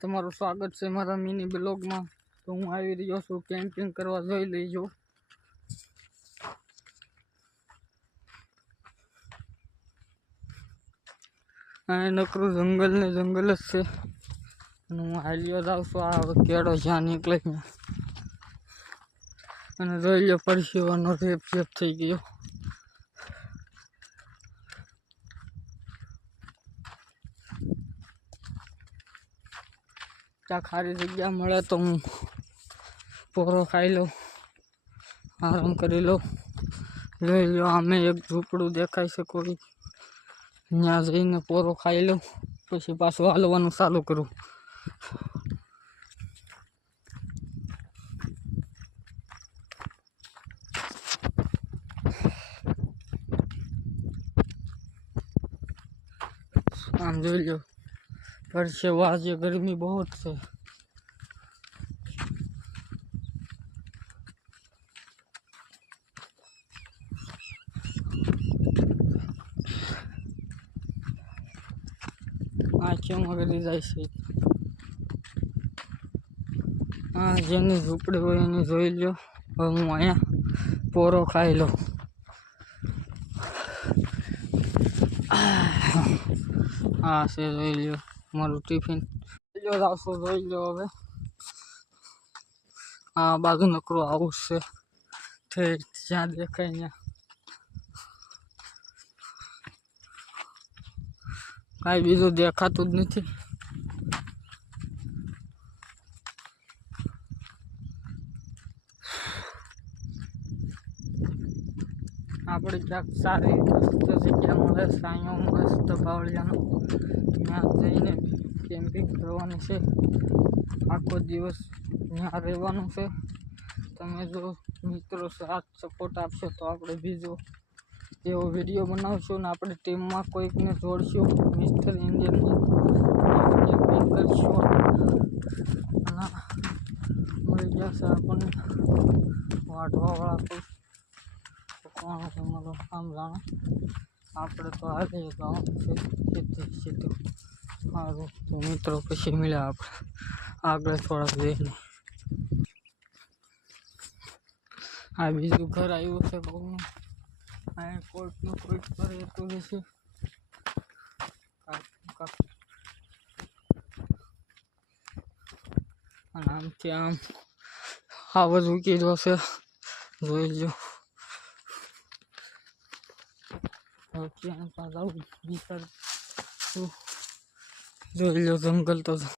તમારું સ્વાગત છે મારા મિની બ્લોગમાં। તો હું આવી રહ્યો છું કેમ્પિંગ કરવા, જોઈ લેજો। આ નકરું જંગલ ને જંગલ જ છે અને હું હાલ્યો જાઉં છું। આ કેળો જ્યાં નીકળે ત્યાં અને જોઈ લો પરસેવાનો રેપ થઈ ગયો। ત્યાં ખારી જગ્યા મળે તો હું પોરો ખાઈ લઉં, આરામ કરી લઉં। જોઈ લો આમે એક ઝૂંપડું દેખાય છે કોઈ, ત્યાં જઈને પોરો ખાઈ લઉં, પછી પાછું હાલવાનું ચાલુ કરું। આમ જોઈ લો પરસેવો, આજે ગરમી બહુ જ છે। આંખોમાં કરી જાય છે। હા, જેની ઝૂંપડી હોય એને જોઈ લો। હવે હું અહીંયા પોરો ખાઈ લઉં। હા છે, જોઈ લો મારું ટિફિન જો આવશો, જોઈ લો। હવે આ બાજુ નકરું આવું છે, જ્યાં દેખાય ત્યાં કાંઈ બીજું દેખાતું જ નથી। આપણે ક્યાંક સારી મસ્ત જગ્યા મળે, સાંયો મસ્ત બાવળિયાનો, ત્યાં જઈને કેમ્પિંગ કરવાની છે। આખો દિવસ ત્યાં રહેવાનું છે। તમે જો મિત્રો સાથ સપોર્ટ આપશો તો આપણે બીજો એવો વિડીયો બનાવશું ને આપણે ટીમમાં કોઈકને જોડશું, મિસ્ટર ઇન્ડિયનની કેમ્પિંગ કરશું। અને મળી જશે આપણને વાઢવાવાળા કોઈ કોણ છે મારો કામ જાણે। આપણે તો હાલીએ તો સીધું સારું। તો મિત્રો પછી મળ્યા આપણે આગળ થોડાક જઈને। આ બીજું ઘર આવ્યું છે બહુનું, અહીંયા કોઈકનું કોઈક ઘર રહેતું રહેશે। અને આમથી આમ આવાજ ઉકી જશે, જોઈ લો। ત્યાં પાછા વિચાર જોઈ લો, જંગલ તો